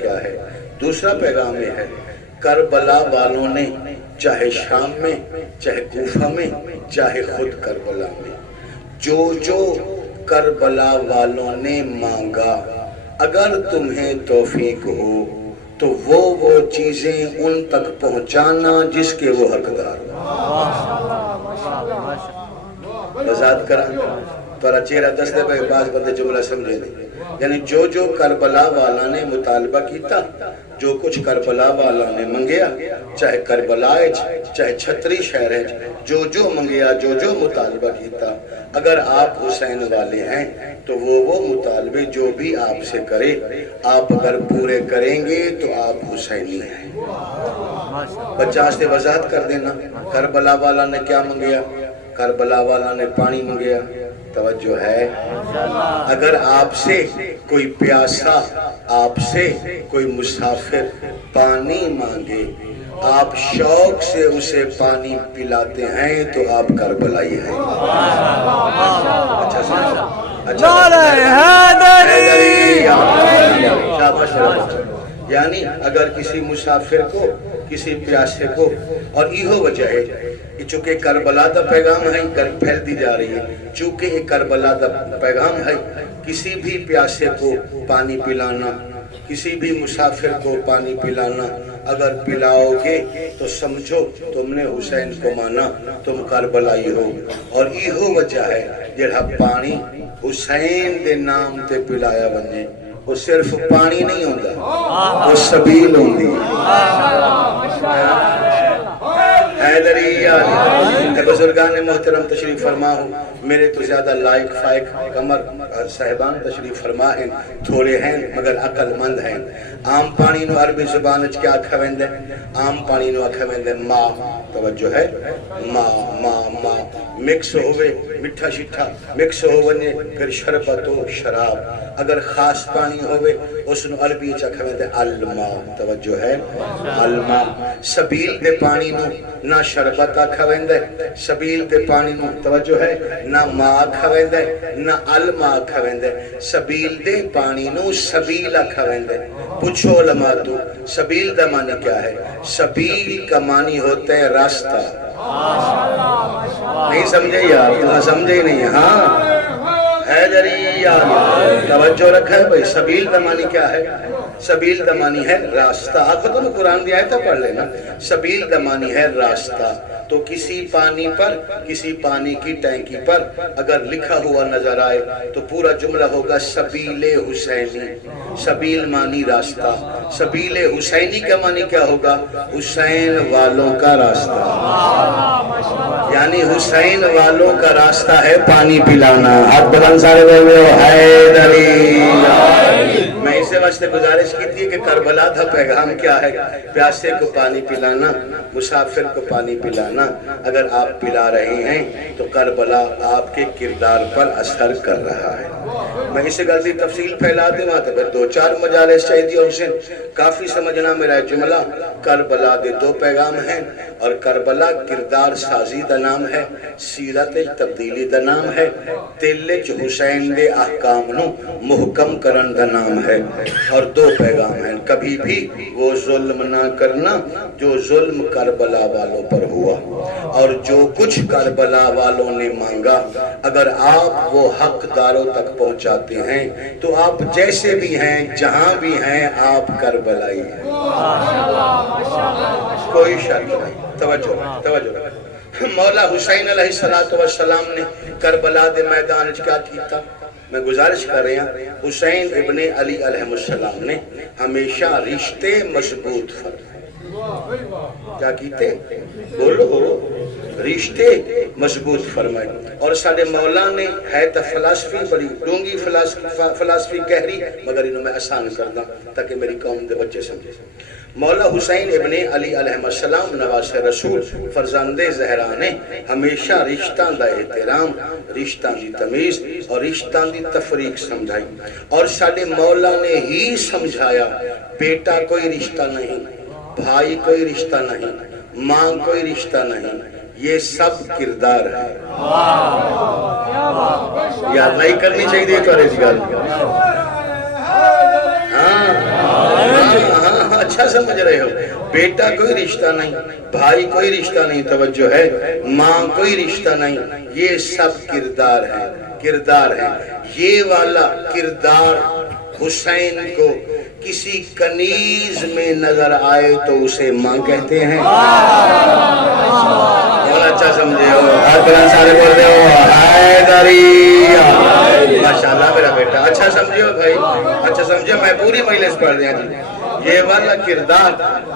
کیا ہے؟ دوسرا پیغام یہ ہے، کربلا والوں نے چاہے شام میں، چاہے کوفہ میں، چاہے خود کربلا میں، جو جو کربلا والوں نے مانگا، اگر تمہیں توفیق ہو تو وہ چیزیں ان تک پہنچانا جس کے وہ حقدار ہو۔ وضاحت کرا تورا چہرہ دس دے پہ بعض بندے جملہ سمجھے نہیں، یعنی جو جو کربلا والا نے مطالبہ کیتا، جو کچھ کربلا والا نے منگیا، چاہے کربلا ہے چاہے چھتری شہر ہے، جو جو منگیا، جو جو مطالبہ کیتا، اگر آپ حسین والے ہیں تو وہ مطالبے جو بھی آپ سے کرے، آپ اگر پورے کریں گے تو آپ حسینی ہیں۔ 50 سے وضاحت کر دینا، کربلا والا نے کیا منگیا؟ کربلا والا نے پانی منگیا، توجہ ہے؟ اگر آپ سے کوئی پیاسا، آپ سے کوئی مسافر پانی مانگے، آپ شوق سے اسے پانی پلاتے ہیں تو آپ کربلائی ہیں۔ یعنی اگر کسی مسافر کو، کسی پیاسے کو، اور ایہو وجہ ہے کہ چونکہ کربلا دا پیغام ہے، پھیل دی جا رہی ہے، چونکہ ایک کربلا دا پیغام ہے، کسی بھی پیاسے کو پانی پلانا، کسی بھی مسافر کو پانی پلانا، اگر پلاؤ گے تو سمجھو تم نے حسین کو مانا، تم کربلائی ہو۔ اور ایہو وجہ ہے جڑا پانی حسین دے نام تے پلایا بنے، وہ صرف پانی نہیں ہوتا، وہ سبیل ہوندی حیدری بزرگان محترم تشریف فرما ہوں، میرے تو زیادہ لائق فائق کمر صاحبان تشریف فرما ہیں، تھوڑے ہیں مگر عقل مند ہیں۔ عام پانی نو عربی زبان اچ کیا آکھا ویندے؟ عام پانی نو آکھا ویندے ماں، توجہ ہے؟ ماں مکس ہوئے، مٹھا شٹھا مکس ہوئے، پھر شربت و شراب۔ اگر خاص پانی ہوئے اس نو عربی اچ آکھا ویندے الماء، توجہ ہے؟ الماء۔ سبیل دے پانی نو نہ شربت آکھا ویندے، سبیل دے پانی نو توجہ ہے نہ ماں آکھا ویندے نہ الماء آکھا ویندے، سبیل دے پانی نو سبیل آکھا ویندے۔ پوچھو علماء تو سبیل دا معنی کیا ہے؟ سبیل کا معنی ہوتا ہے راستہ۔ نہیں سمجھے یار؟ تمہیں سمجھے ہی نہیں؟ ہاں حیدری یار توجہ رکھا ہے بھئی، سبیل دا معنی کیا ہے؟ سبیل دا معنی ہے راستہ۔ آپ کو قرآن دی آیتہ پڑھ لینا، سبیل دا معنی ہے راستہ۔ تو کسی پانی پر، کسی پانی کی ٹینکی پر اگر لکھا ہوا نظر آئے تو پورا جملہ ہوگا سبیل حسینی۔ سبیل معنی راستہ، سبیل حسینی کا معنی کیا ہوگا؟ حسین والوں کا راستہ، یعنی حسین والوں کا راستہ ہے پانی پلانا۔ ہاتھ بلند سارے ہوئے حیدری۔ میں اسے واسطے گزارش کی تھی کہ کربلا تھا پیغام کیا ہے؟ پیاسے کو پانی پلانا، مسافر کو پانی پلانا۔ اگر آپ پلا رہے ہیں تو کربلا آپ کے کردار پر اثر کر رہا ہے۔ میں اسے غلطی تفصیل پھیلا دے وہاں تھے، دو چار مجالس چاہیے اور حسین کافی سمجھنا میرا جملہ۔ کربلا دے دو پیغام ہیں، اور کربلا کردار سازی دا نام ہے، سیرت تبدیلی دا نام ہے، تلچ حسین دے احکام نو محکم کرن دا نام ہے۔ اور دو پیغام ہیں، کبھی بھی وہ ظلم نہ کرنا جو ظلم کربلا والوں پر ہوا، اور جو کچھ کربلا والوں نے مانگا اگر آپ وہ حقداروں تک پہنچاتے ہیں تو آپ جیسے بھی ہیں، جہاں بھی ہیں، آپ کربلائی ہیں۔ کوئی شک نہیں۔ توجہ۔ مولا حسین علیہ السلام نے کربلا دے میدان کیا کیتا؟ میں گزارش کر رہے ہیں، حسین ابن علی علیہ السلام نے ہمیشہ رشتے مضبوط فرمائے۔ کیا کیتے؟ بولو، رشتے مضبوط فرمائے۔ اور سارے مولا نے ہے تا فلسفی، بڑی ڈونگی فلسفی گہری، مگر انہوں میں آسان کردہ تاکہ میری قوم دے بچے سمجھے۔ مولا حسین ابن علی علیہ السلام نواز رسول فرزند زہرا نے ہمیشہ رشتہ دا احترام، رشتہ دی تمیز اور رشتہ دی تفریق سمجھائی، اور سارے مولا نے ہی سمجھایا بیٹا کوئی رشتہ نہیں، بھائی کوئی رشتہ نہیں، ماں کوئی رشتہ نہیں، یہ سب کردار ہے۔ یاد نہیں کرنی چاہیے تو ارے جی گل۔ ہاں اچھا سمجھ رہے ہو؟ بیٹا کوئی رشتہ نہیں، بھائی کوئی رشتہ نہیں، توجہ ہے، ماں کوئی رشتہ نہیں، یہ سب کردار ہے، کردار ہے۔ یہ والا کردار حسین کو کسی کنیز میں نظر آئے تو اسے ماں کہتے ہیں۔ بہت اچھا سمجھے ہو، ہر بلند سارے بول رہے ہو حیدری، ماشاءاللہ میرا بیٹا، اچھا سمجھے ہو بھائی، اچھا سمجھے، میں پوری مجلس پڑھ رہا جی۔ یہ والا کردار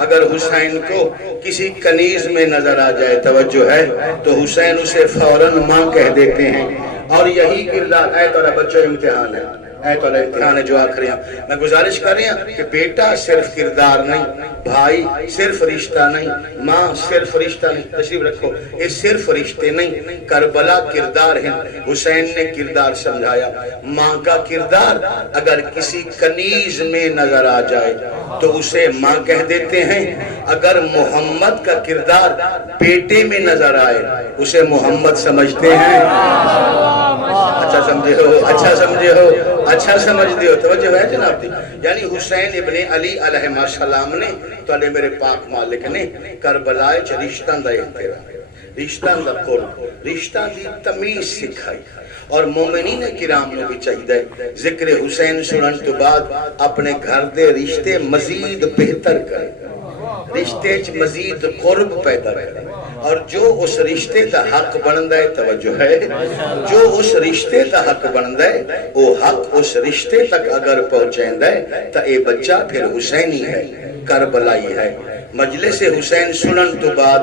اگر حسین کو کسی کنیز میں نظر آ جائے، توجہ ہے، تو حسین اسے فوراً ماں کہہ دیتے ہیں۔ اور یہی کردار ہے تو بچوں امتحان ہے، تو امتحان ہے جو آخری ہیں۔ میں گزارش کر رہی ہوں کہ بیٹا صرف کردار نہیں، بھائی صرف رشتہ نہیں، ماں صرف رشتہ نہیں، تشریف رکھو، یہ صرف رشتے نہیں، کربلا کردار ہیں۔ حسین نے کردار سمجھایا، ماں کا کردار اگر کسی کنیز میں نظر آ جائے تو اسے ماں کہہ دیتے ہیں۔ اگر محمد کا کردار بیٹے میں نظر آئے اسے محمد سمجھتے ہیں۔ اچھا سمجھے ہو، اچھا سمجھے ہو، اچھا سمجھتے ہو، توجہ ہے جناب دی۔ یعنی حسین ابن علی علیہ السلام نے تو علی میرے پاک مالک نے کربلائے چ رشتہ دا احترام، رشتہ دا قرب، رشتہ دی تمیز سکھائی۔ اور مومنین کرام نے بھی چاہیے ذکر حسین سنن تو بعد اپنے گھر دے رشتے مزید بہتر کریں، رشتے چ مزید قرب پیدا کریں، اور جو اس رشتے دا حق بندا ہے، توجہ ہے، جو اس رشتے دا حق بندا ہے وہ حق اس رشتے تک اگر پہنچیندا ہے تو اے بچہ پھر حسینی ہے، کربلائی ہے۔ مجلس حسین سنن تو بعد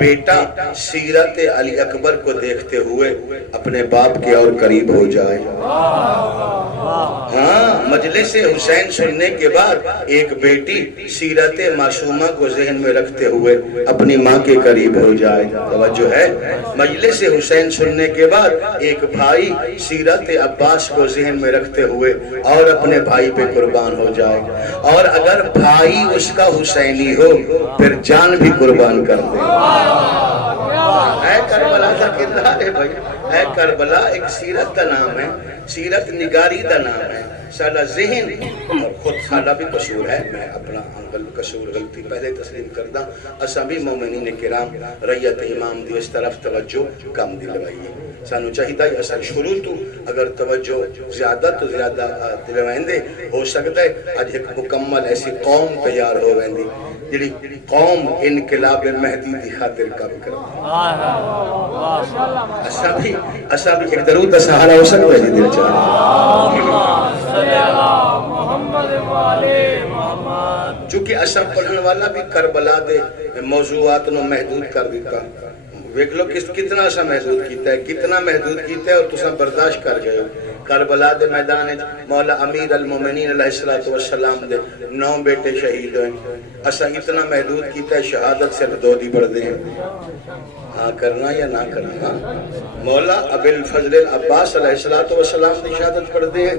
بیٹا سیرت علی اکبر کو دیکھتے ہوئے اپنے باپ کے اور قریب ہو جائے۔ ہاں، مجلس حسین سننے کے بعد ایک بیٹی سیرت معصومہ کو ذہن میں رکھتے ہوئے اپنی ماں کے قریب ہو جائے، توجہ ہے۔ مجلس حسین سننے کے بعد ایک بھائی سیرت عباس کو ذہن میں رکھتے ہوئے اور اپنے بھائی پہ قربان ہو جائے، اور اگر بھائی اس کا حسینی ہو پھر جان بھی قربان کر دے۔ اے کربلا کا کردار ہے بھائی، اے کربلا ایک سیرت کا نام ہے، سیرت نگاری کا نام ہے۔ سارا ذہن اور خود سارا بھی قصور ہے، میں اپنا قصور غلطی پہلے تسلیم کردہ۔ اساں بھی مومنین کرام ریت امام دی اس طرف توجہ کم دلوائیے، سانو چاہیے اساں شروع تو اگر توجہ زیادہ تو زیادہ دلوائندے ہو سکتا ہے آج ایک مکمل ایسی قوم تیار ہو ویندی جڑی قوم انقلاب مہدی دی خاطر کام کرے۔ اساں بھی ایک درود دا سہارا ہو سکتا ہے جی دل چاہے، چونکہ اساں پڑھن والا بھی کربلا دے موضوعات نو محدود کر دیتا، ویکھ لو کتنا اساں محدود کیتا ہے، کتنا محدود کیتا ہے، اور تساں برداشت کر گئے ہو۔ کربلا دے میدان مولا امیر المومنین علیہ السلام دے 9 بیٹے شہید ہوئے، اساں اتنا محدود کیتا ہے، شہادت صرف 2 دی پڑھ دیں۔ ہاں کرنا یا نہ کرنا، مولا ابو الفضل العباس علیہ السلام دی شہادت پڑھ دیں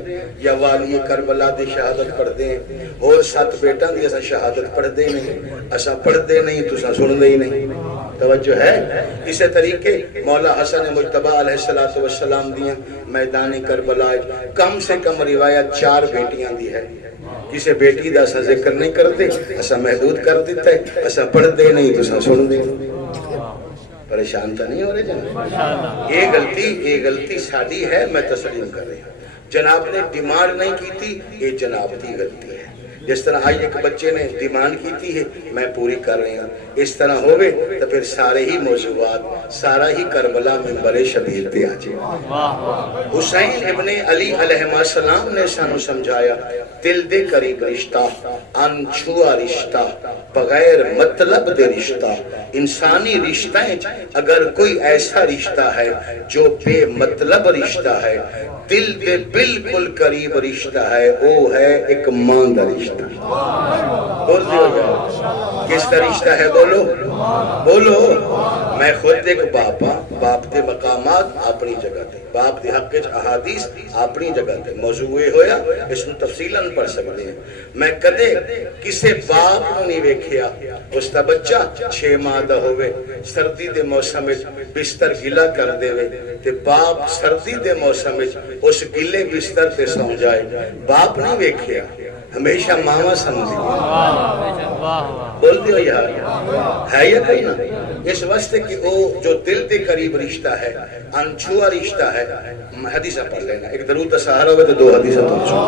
یا والی کربلا دی شہادت پڑھ دیں، اور 7 بیٹاں دی اساں شہادت پڑھ دیں نہیں، اساں پڑھ دیں نہیں تو اساں سن دیں ہی نہیں، توجہ ہے۔ اسی طریقے مولا حسن مجتبی علیہ السلام دیاں میدان کربلا کم سے کم روایت 4 بیٹیاں دی ہے، کسی بیٹی دا اساں ذکر نہیں کرتے، اساں محدود کر دیتا ہے، اساں پڑھ دیں نہیں تو اساں سن دیں۔ پریشان تو نہیں ہو رہے جناب؟ یہ غلطی ساری ہے، میں تسلیم کر رہی ہوں۔ جناب نے ڈیمانڈ نہیں کی تھی، یہ جناب کی غلطی ہے۔ جس طرح آئی ایک بچے نے ڈیمانڈ کی تھی ہے، میں پوری کر رہی ہوں، اس طرح ہوئے تو پھر سارے ہی موضوعات، سارا ہی کربلا منبر شبیر پہ آ جائے۔ حسین ابن علی علیہ السلام نے سانو سمجھایا دل دے قریب رشتہ، انچھوا رشتہ، بغیر مطلب دے رشتہ۔ انسانی رشتہ اگر کوئی ایسا رشتہ ہے جو بے مطلب رشتہ ہے، دل دے بالکل قریب رشتہ ہے، وہ ہے ایک ماں دا رشتہ۔ بول دیو کس کا رشتہ ہے؟ بولو بولو۔ میں خود ایک باپ ہاں، باپ دے مقامات اپنی جگہ تے، باپ دے حق وچ احادیث اپنی جگہ تے موضوع ہویا، اس کو تفصیلاً پڑھ سکتے ہیں۔ میں کدے کسے باپ کو نہیں ویکھیا اس دا بچہ 6 ماہ دا ہوئے، سردی دے موسم وچ بستر گیلا کر دے وے تے باپ سردی دے موسم وچ اس گیلے بستر تے سو جائے، باپ نہیں ویکھیا۔ ہمیشہ ماما سمجھی بول دیو یار ہے یا کوئی نہ اس واسطے کہ وہ جو دل دے قریب رشتہ ہے انچھوا رشتہ ہے حدیثہ پڑھ لینا ایک درود سہارا ہوئے تو 2 حدیثہ پڑھ چھو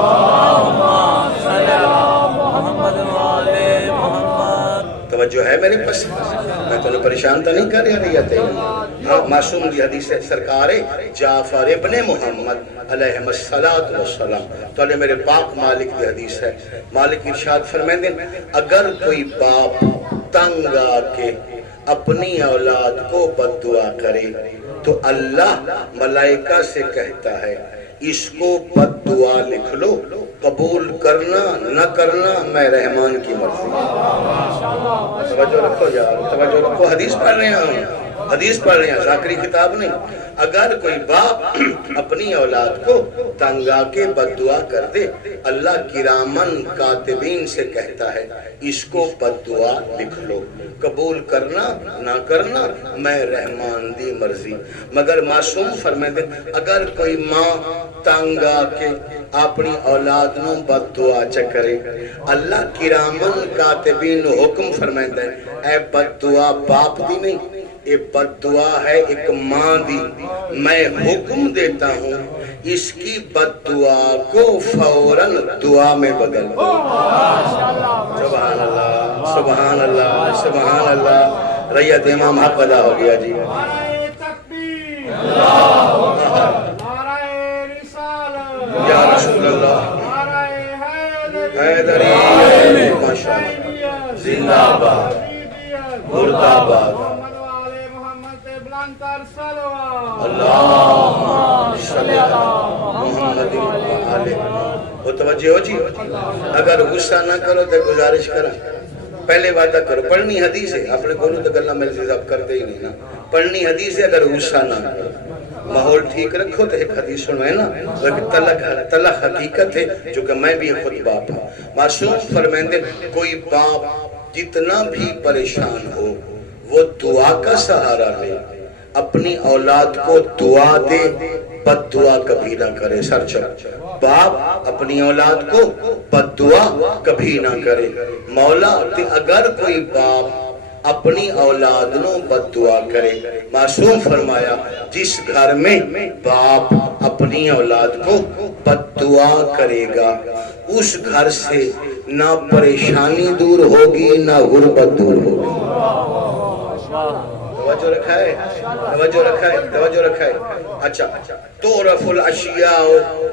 توجہ ہے میرے پاس میں تو پریشان تو نہیں کر رہی ہے معصوم دی حدیث ہے سرکار جعفر ابن محمد علیہ السلام تو میرے پاک مالک دی حدیث ہے مالک ارشاد فرمائیں اگر کوئی باپ تنگ آ کے اپنی اولاد کو بد دعا کرے تو اللہ ملائکہ سے کہتا ہے اس کو بد دعا لکھ لو قبول کرنا نہ کرنا میں رحمان کی مرضی توجہ رکھو یار توجہ رکھو حدیث پڑھ رہے ہیں حدیث پڑھ رہے ہیں ذاکری کتاب نہیں اگر کوئی باپ اپنی اولاد کو تنگ آ کے بد دعا کر دے اللہ کرامن کاتبین سے کہتا ہے اس کو بد دعا لکھ لو قبول کرنا نہ کرنا میں رحمان دی مرضی مگر معصوم فرمائے دے اگر کوئی ماں تنگ آ کے اپنی اولاد نو بد دعا چکرے اللہ کرامن کاتبین حکم فرمائے دے اے بد دعا باپ دی نہیں یہ بد دعا ہے ایک ماں دی میں حکم دیتا ہوں اس کی بد دعا کو فوراً دعا میں بدل دو سبحان اللہ سبحان اللہ سبحان اللہ ریت امام حق ادا ہو گیا جی یا رسول اللہ حیدری ماشاءاللہ زندہ باد مردہ باد اللہم صلی اللہ محمد علیہ وہ توجہ ہو جی اگر غصہ نہ کرو تو گزارش کرا پہلے وعدہ کرو پڑھنی حدیث ہے اپنے کونوں تو گلہ میرے سے اب کرتے ہی نہیں نا پڑھنی حدیث ہے اگر غصہ نہ کرو ماحول ٹھیک رکھو تو ایک حدیث سنو ہے نا وہ ایک تلخ حقیقت ہے جو کہ میں بھی خود باپ ہوں معصوم فرمائندے کوئی باپ جتنا بھی پریشان ہو وہ دعا کا سہارا لے اپنی اولاد کو دعا دے بد دعا کبھی نہ کرے سر چل باپ اپنی اولاد کو بد دعا کبھی نہ کرے مولا اگر کوئی باپ اپنی اولاد نو بد دعا کرے معصوم فرمایا جس گھر میں باپ اپنی اولاد کو بد دعا کرے گا اس گھر سے نہ پریشانی دور ہوگی نہ غربت دور ہوگی توجہ رکھا ہے توجہ رکھا ہے توجہ رکھا ہے اچھا تعرف الاشیاء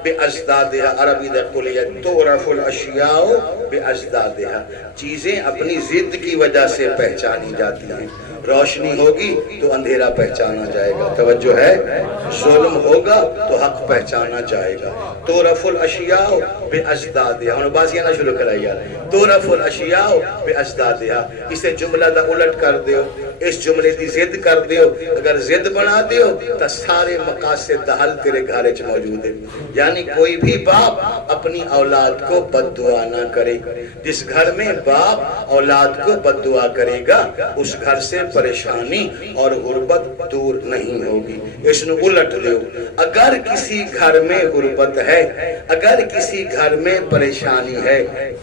بازدادها عربی در کلیہ تعرف الاشیاء بازدادها چیزیں اپنی ضد کی وجہ سے پہچانی جاتی ہیں روشنی ہوگی تو اندھیرا پہچانا جائے گا توجہ ہے ظلم ہوگا تو حق پہچانا جائے گا تعرف الاشیاء بازدادها ہم بازیاں نہ شروع کرائی یار تعرف الاشیاء بازدادها اسے جملہ دا الٹ کر دیو اس جملے دی ضد کر دیو اگر ضد بنا دیو تو سارے مقاصد حل تیرے گھر چ موجود ہے یعنی کوئی بھی باپ اپنی اولاد کو بد دعا نہ کرے جس گھر میں باپ اولاد کو بد دعا کرے گا اس گھر سے پریشانی اور غربت دور نہیں ہوگی اس نے الٹ دیو اگر کسی گھر میں غربت ہے اگر کسی گھر میں پریشانی ہے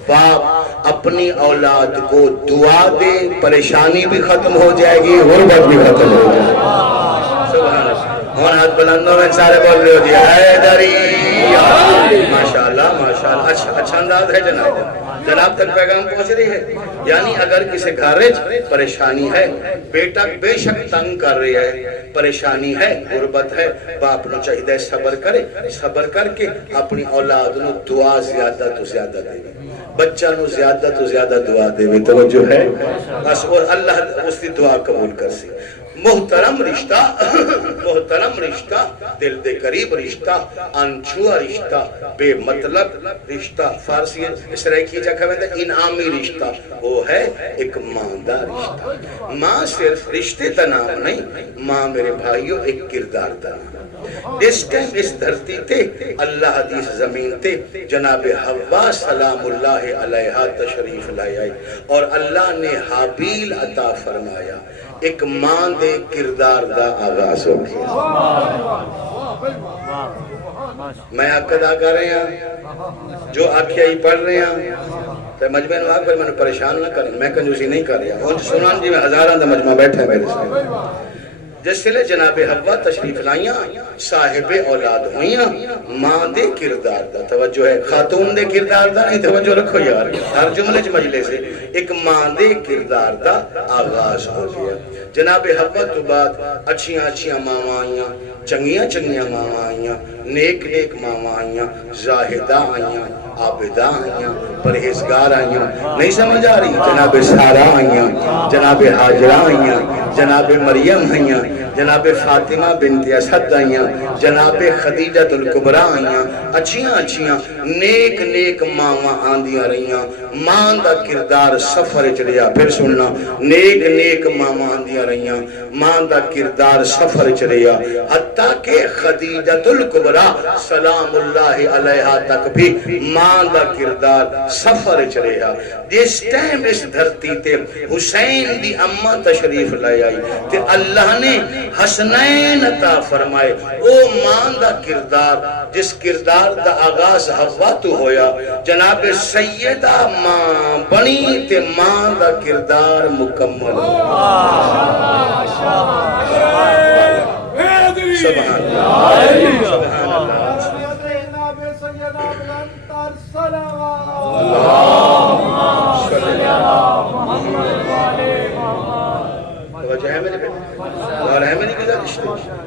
باپ اپنی اولاد کو دعا دے پریشانی بھی ختم ہو جائے گی غربت بھی ختم ہو جائے گی سبحان اللہ اور ہاتھ بلندوں میں سارے بول رہے ہو جی حیدری ماشاءاللہ ماشاءاللہ اچھا انداز ہے جناب تک پیغام پہنچ رہی ہے یعنی اگر کسی گھر پریشانی ہے بیٹا بے شک تنگ کر رہی ہے پریشانی ہے غربت ہے باپ نو چاہیے صبر کرے صبر کر کے اپنی اولاد نو دعا زیادہ تو زیادہ دے بچہ نو زیادہ تو زیادہ دعا دے توجہ ہے بس اور اللہ اس کی دعا قبول کر سی محترم رشتہ دل دے قریب رشتہ انچھوا رشتہ بے مطلب رشتہ فارسی اس طرح کی جگہ میں انعامی رشتہ وہ ہے ایک ماں دا رشتہ ماں صرف رشتے دا نام نہیں ماں میرے بھائیوں ایک کردار دا نام اس ٹائم اس دھرتی تے اللہ حدیث زمین تے جناب حوا سلام اللہ علیہ تشریف لائے آئی اور اللہ نے حابیل عطا فرمایا ایک ماں دے کردار دا آغاز ہو گیا میں حق ادا کر رہے ہیں جو آکھیا ہی پڑھ رہے ہیں تو مجمع نو آکر میں پریشان نہ کریں، میں کنجوسی نہیں کر رہا ہوں سنان جی میں ہزاران دا مجمع بیٹھا ہے میرے سے جس سے جناب حوا تشریف لائیاں صاحب اولاد ہوئیاں ماں دے کردار دا توجہ ہے خاتون دے کردار دا نہیں توجہ رکھو یار ہر جملے چ مجلے سے ایک ماں دے کردار دا آغاز ہو گیا جناب حوا تو بعد اچھیاں اچھیاں ماں آئیاں چنگیاں چنگیاں ماں آئیاں نیک نیک ماں آئیاں زاہدہ آئیاں عابدہ آئیاں پرہیزگار آئیاں نہیں سمجھ آ رہی جناب سارہ آئیاں جناب حاجرہ آئیاں جناب مریم آئیاں جناب فاطمہ بنت اسد آئیاں جناب خدیجہ الکبریٰ آئیاں اچھیاں اچھیاں نیک نیک ماں آندیاں رہیاں ماں دا کردار سفر چلیا پھر سننا نیک نیک ماں آندیاں رہیاں ماں دا کردار سفر چلیا حتیٰ کہ خدیجہ الکبریٰ سلام اللہ علیہا تک بھی ماں دا کردار سفر چلیا جس ٹائم اس دھرتی تے حسین دی اماں تشریف لائے آئی تے اللہ نے حسنین عطا فرمائے او ماں دا کردار جس کردار دا آغاز حوا تو ہویا جناب سیدہ ماں بنی تے ماں دا کردار مکمل سبحان اللہ سبحان اللہ توجہ ہے میرے بیٹے اور ہے میری گزارش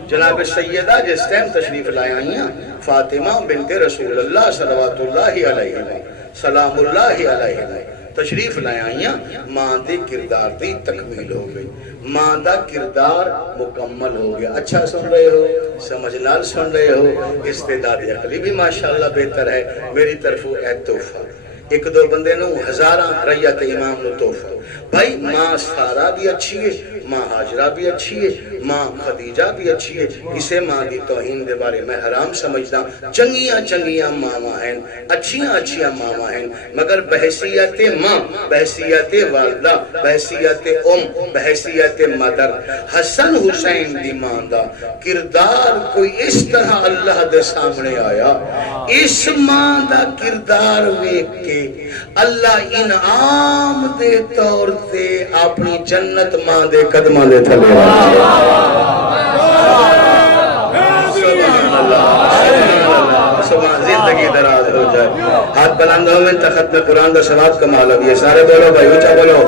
جناب سیدہ جس ٹائم تشریف لائے آئیاں فاطمہ بنت رسول اللہ صلوات اللہ علیہ سلام اللہ علیہ تشریف لائے آئیاں ماں دے کردار دی تکمیل ہو گئی ماں دا کردار مکمل ہو گیا اچھا سن رہے ہو سمجھ نال سن رہے ہو استعداد عقلی بھی ماشاءاللہ بہتر ہے میری طرف اے تحفہ ایک دو بندے نو ہزاراں ریت امام نو تحفہ بھائی ماں سارہ بھی اچھی ہے ماں حاجرہ بھی اچھی ہے ماں خدیجہ بھی اچھی ہے اسے ماں دی توہین دے بارے میں حرام سمجھنا چنگیاں چنگیاں ماں ہیں اچھیاں اچھیاں ماں ہیں مگر بحیثیت ماں بحیثیت والدہ بحیثیت بحیثیت مدر حسن حسین دی ماں دا کردار کوئی اس طرح اللہ دے سامنے آیا اس ماں دا کردار ویکھ کے اللہ انعام دے طور تے اپنی جنت ماں دے قدمہ دے تھلے سبحان زندگی دراز ہو جائے ہاتھ بلند ہو میں تخت میں قرآن دا سواد کمال ہو یہ سارے بولو بھائی اونچا بولو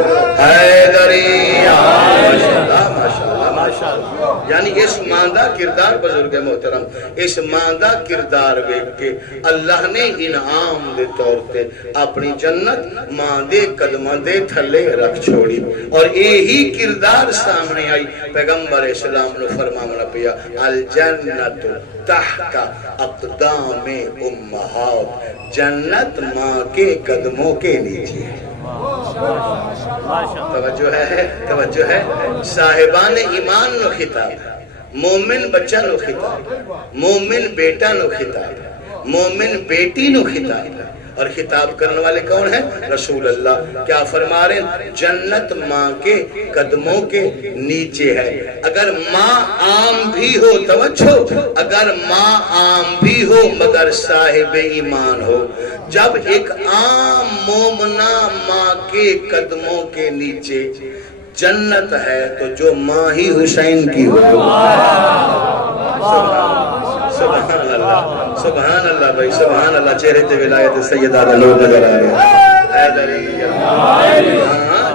حیدری ماشاءاللہ ماشاءاللہ ماشاءاللہ یعنی اس ماں دا کردار بزرگ محترم اس ماں دا کردار ویکھ کے اللہ نے انعام دے طور تے اپنی جنت ماں دے قدمہ دے تھلے رکھ چھوڑی اور یہی کردار سامنے آئی پیغمبر اسلام نے فرمانا پیا الجنت تحت اقدام امہات جنت ماں کے قدموں کے نیچے توجہ ہے صاحبان ایمان نو خطاب مومن بچہ نو خطاب مومن بیٹا نو خطاب مومن بیٹی نو خطاب اور خطاب کرنے والے کون ہیں رسول اللہ کیا فرما رہے ہیں جنت ماں کے قدموں کے نیچے ہے اگر ماں عام بھی ہو توجہ اگر ماں عام بھی ہو مگر صاحب ایمان ہو جب ایک عام مومنہ ماں کے قدموں کے نیچے جنت ہے تو جو ماں ہی حسین کی ہو سبحان اللہ سبحان اللہ بھائی سبحان اللہ چہرے تے ولایت سیدہ دا نور نظر آ رہا ہے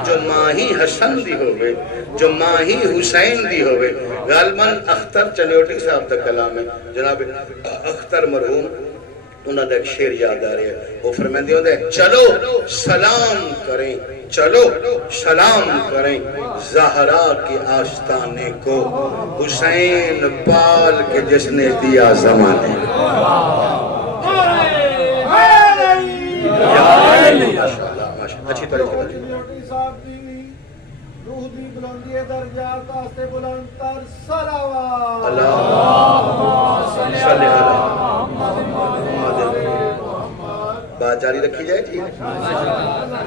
جو ماں ہی حسن دی ہوئے جو ماں ہی حسین دی ہوئے غالباً اختر چنیوٹی صاحب دا کلام ہے جناب اختر مرحوم انہوں نے ایک شعر یاد آ رہے ہیں وہ فرمائندے ہوتے ہیں چلو سلام کریں چلو سلام کریں زہرا کے آستانے کو حسین پال کے جس نے دیا زمانے اچھی طرح روح دی بلندی درجات آستے بلند تر صلوات اللہم صلی اللہ محمد بات جاری رکھی جائے ٹھیک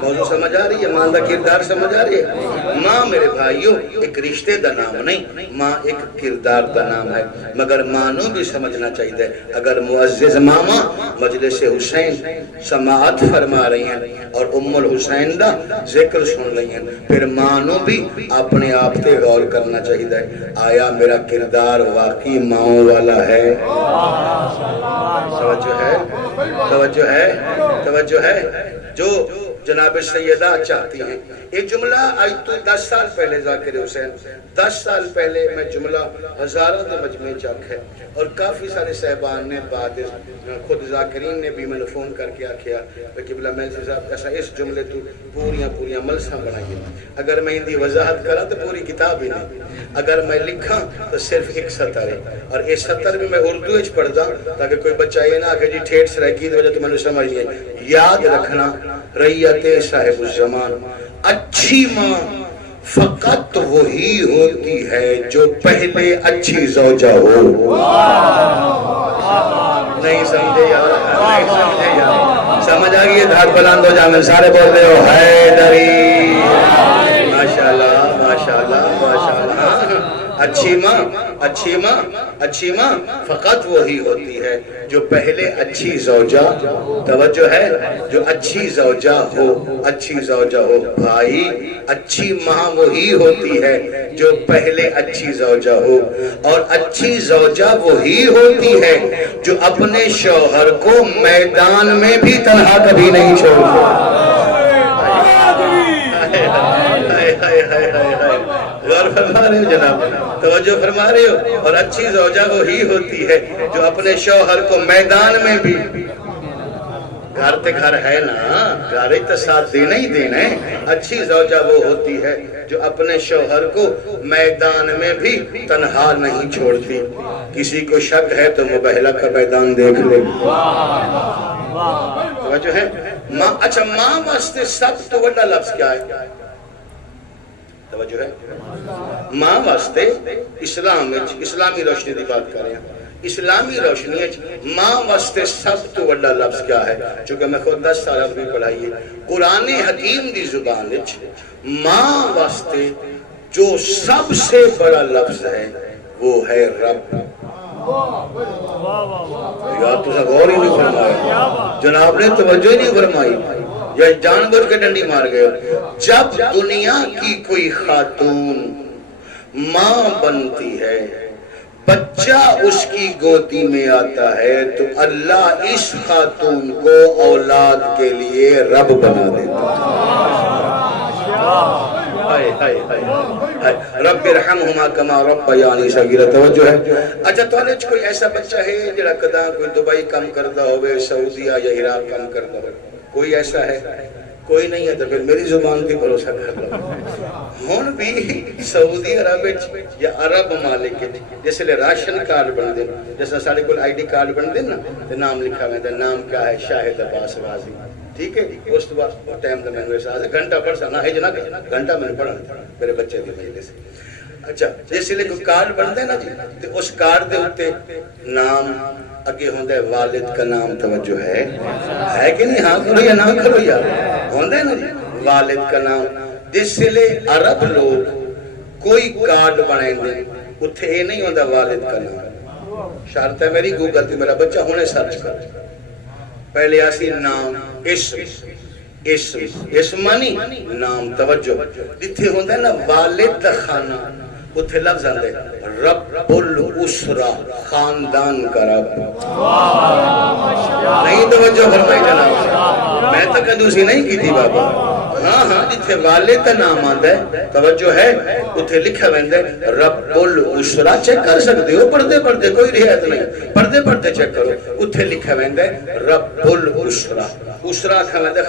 موضوع سمجھ آ رہی ہے ماں کا کردار سمجھ آ رہی ہے ماں میرے بھائیوں ایک رشتے دا نام نہیں ماں ایک کردار دا نام ہے مگر ماں نو بھی سمجھنا چاہیے اگر معزز ماما مجلس حسین سماعت فرما رہی ہیں اور ام الحسین دا ذکر سن رہی ہیں پھر ماں نو بھی اپنے آپ تے غور کرنا چاہیے آیا میرا کردار واقعی ماں والا ہے توجہ ہے جو جناب سیدہ چاہتی ہیں ایک جملہ آج تو 10 سال پہلے ذاکر حسین 10 سال پہلے میں جملہ ہزاروں دے مجمع چک ہے اور کافی سارے صاحبان نے بعد خود ذاکرین نے بھی میں فون کر کے آکھیا کہ بلا میں صاحب ایسا اس جملے تو پوریاں ملساں بنائیے اگر میں اندی وضاحت کرا تو پوری کتاب ہی نہیں اگر میں لکھاں تو صرف ایک سطر ہے اور اس سطر بھی میں اردو اچ پڑھ دا تاکہ کوئی بچہ یہ نہ کہ جی ٹھیٹ سرائکی دی وجہ تو میں نے سمجھ لیا یاد رکھنا ریت صاحب الزمان اچھی ماں فقط وہی ہوتی ہے جو پہلے اچھی زوجہ ہو نہیں سمجھے یار سمجھ آگئی دھار بلند ہو جامل سارے بولتے ہو حیدری ماشاءاللہ اچھی ماں فقط وہی ہوتی ہے جو پہلے اچھی زوجہ توجہ ہے جو اچھی زوجہ ہو بھائی اچھی ماں وہی ہوتی ہے جو پہلے اچھی زوجہ ہو اور اچھی زوجہ وہی ہوتی ہے جو اپنے شوہر کو میدان میں بھی تنہا کبھی نہیں چھوڑتی غور فرما رہے ہو جناب توجہ فرما رہے ہو اور اچھی زوجہ وہی ہوتی ہے جو اپنے شوہر کو میدان میں بھی گھر تے گھر ہے نا گھر تو ساتھ دینا ہی دینا ہے اچھی زوجہ وہ ہوتی ہے جو اپنے شوہر کو میدان میں بھی تنہا نہیں چھوڑتی کسی کو شک ہے تو مبہلہ کا میدان دیکھ لے توجہ ہے اچھا ماں واسطے سب تو بڑا لفظ کیا ہے توجہ ہے ماں واسطے اسلامی روشنی دی بات کر رہے ہیں اسلامی روشنی ماں واسطے سب تو بڑا لفظ کیا ہے چونکہ میں خود 10 سال عربی پڑھائی ہے قرآن حکیم دی زبان ماں واسطے جو سب سے بڑا لفظ ہے وہ ہے رب یار تو غور ہی نہیں فرمایا جناب نے توجہ نہیں فرمائی یا جان بوجھ کے ڈنڈی مار گئے جب دنیا کی کوئی خاتون ماں بنتی ہے بچہ اس کی گودی میں آتا ہے تو اللہ اس خاتون کو اولاد کے لیے رب بنا دیتا رب ارحمہما کما ربیانی صغیرا توجہ ہے اچھا تو آنے کوئی ایسا بچہ ہے جڑا کدا کوئی دبئی کم کردا ہوئے سعودیہ یا عراق کم کردا ہوئے کوئی ایسا ہے کوئی نہیں ہے تو پھر میری زبان کی بھروسہ کر لو ہون بھی سعودی عرب یا عرب ممالک جیسے لے راشن کارڈ بن دیں جیسا سارے کو آئی ڈی کارڈ بن دیں نا تو نام لکھا ہوئے تھا نام کیا ہے شاہد عباس غازی ٹھیک ہے اس تو بعد ٹائم تو میں نے ویسا گھنٹہ پڑھ سا نہ ہے جنا گھنٹہ میں نے پڑھا تھا میرے بچے کی وجہ سے اچھا جیسے لے کوئی کارڈ بن دیں نا جی تو اس کارڈ دے ہوتے نام اگے ہوندے والد کا نام توجہ ہے کہ نہیں ہاں کرو یا نہ کرو یا ہوندے نا جی والد کا نام جس سے لے عرب لوگ کوئی کارڈ بنائیں دے اتھے اے نہیں ہوندہ والد کا نام شارت ہے میری گوگل تھی میرا بچہ ہونے سرچ کر پہلے آسی نام اسم مانی نام توجہ جتھے ہوندہ نا والد خانہ اتھے لفظ آندے رب الاسرہ خاندان کا رب نہیں توجہ فرمائی جناب میں تو کدوسی نہیں کی تھی بابا ہاں جتھے والد کا نام آندہ ہے توجہ ہے اتھے لکھا ویندے رب الاسرہ چیک کر سکتے ہو پڑھتے کوئی رعایت نہیں پڑھتے چیک کرو اتھے لکھا ویندے رب الاسرہ اسرہ کھا ویندے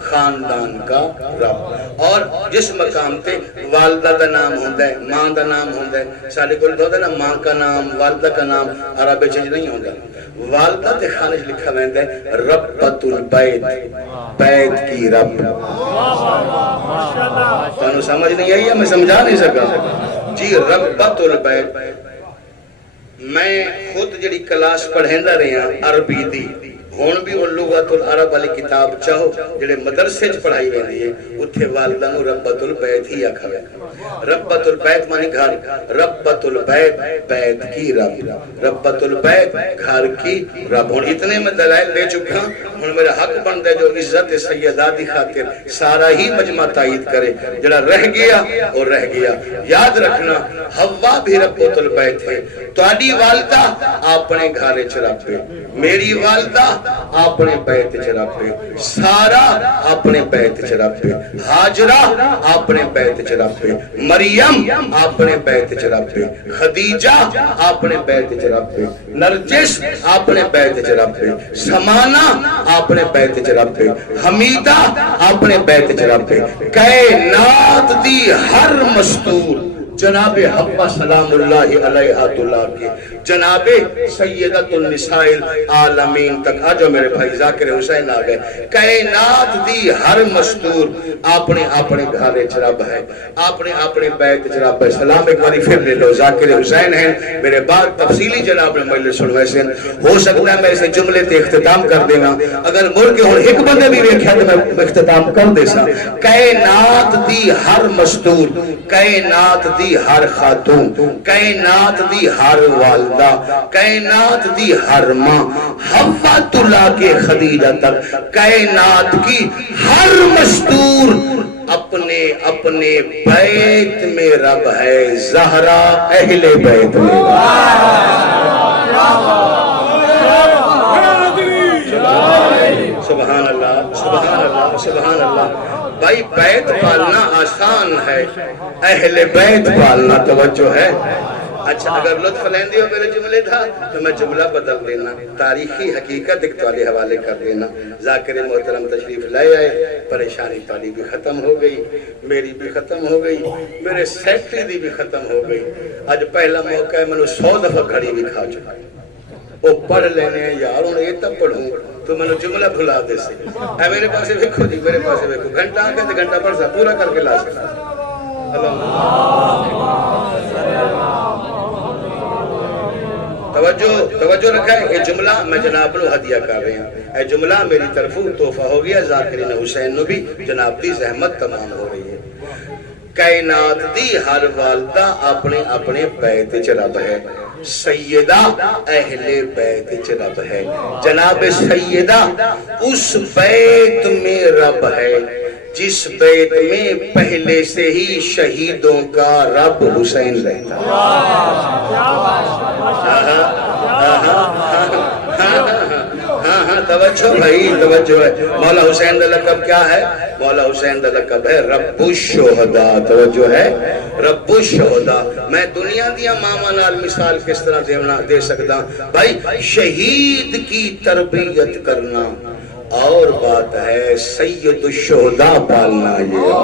خاندان کا رب اور جس مقام تے والدہ کا نام ہوندہ ہے ماں کا نام ہوندہ ہے سارے کو ہوتا ہے نا ماں کا نام والدہ کا نام عرب چیز نہیں ہوندہ والدہ تے خانش لکھا ویندہ ہے ربت البیت بیت کی رب تو سمجھ نہیں آئی ہے میں سمجھا نہیں سکا جی ربت البیت میں خود جڑی کلاس پڑھیں دا رہے ہیں عربی دی ہون بھی ان لغت العرب والی کتاب چاہو جڑے مدرسے چ پڑھائی ویندی ہے اوتھے والدہ نو ربۃ البیت ہی آکھا گیا ربۃ البیت معنی گھر ربۃ البیت بیت کی رب ربۃ البیت گھر کی رب ہن اتنے میں دلائل دے چکا ہن میرا حق بندا ہے جو عزت سیدہ دی خاطر سارا ہی مجمع تائید کرے جڑا رہ گیا اور رہ گیا یاد رکھنا حوا بھی ربۃ البیت ہے تہاڈی والدہ اپنے گھر وچ رب ہے میری والدہ اپنے بیت وچ رب ہے سارا اپنے بیت وچ رب ہے ہاجرہ اپنے بیت وچ رب ہے مریم اپنے بیت وچ رب ہے خدیجہ اپنے بیت وچ رب ہے نرجس اپنے بیت وچ رب ہے سمانہ اپنے بیت وچ رب ہے حمیدہ اپنے بیت وچ رب ہے کائنات دی ہر مستور جناب حوا سلام اللہ علیہ اللہ کے جناب سیدت النساء العالمین تک آجو میرے بھائی ذاکر حسین آگئے کائنات دی ہر مستور اپنے اپنے گھر چراب ہے اپنے بیت چراب ہے سلام ایک باری پھر لے لو ذاکر حسین ہیں میرے بعد تفصیلی جناب نے مجلس سنوے سے ہو سکتا ہے میں اسے جملے تے اختتام کر دے گا اگر ملک اور ایک بندے بھی ویکھیا تو میں اختتام کر دے سا کائنات دی ہر مستور کائنات دی ہر خاتون کائنات دی ہر والدہ کائنات دی ہر ماں حوا اللہ کے خدیجہ تک کائنات کی ہر مستور اپنے اپنے بیت میں رب ہے زہرا اہل بیت میں سبحان اللہ سبحان اللہ سبحان اللہ بھائی بیت پالنا آسان ہے اہل بیت پالنا توجہ ہے اچھا اگر لطف لیندی ہو میرے جملے تھا تو میں جملہ بدل دینا تاریخی حقیقت ایک توالی حوالے کر دینا ذاکر محترم تشریف لائے آئے پریشانی توالی بھی ختم ہو گئی میری بھی ختم ہو گئی میرے سیکٹری دی بھی ختم ہو گئی آج پہلا موقع ہے میں نے 100 دفعہ گھڑی بھی کھا چکا وہ پڑھ لینے ہیں یار انہیں یہ تب پڑھوں تو میں نے جملہ بھلا دے سے اے میرے پاسے ویکھو جی میرے پاسے ویکھو گھنٹہ آگے تو گھنٹہ پڑھ سا پورا کر کے لا سکتا توجہ رکھا ہے یہ جملہ میں جناب نو ہدیہ کر رہے ہیں اے جملہ میری طرف تحفہ ہو گیا ذاکرین حسین نو بھی جناب دی زحمت تمام ہو رہی ہے کائنات دی ہر والدہ اپنے اپنے بیت وچ رب ہے سیدہ اہل بیت وچ رب ہے جناب سیدہ اس بیت میں رب ہے جس بیت میں پہلے سے ہی شہیدوں کا رب حسین رہتا توجہ بھائی توجہ ہے مولا حسین دا لقب کیا ہے مولا حسین دا لقب ہے رب الشہداء توجہ ہے رب الشہداء میں دنیا دیا ماما نال مثال کس طرح دے سکتا بھائی شہید کی تربیت کرنا اور بات ہے سید الشہداء پالنا یہ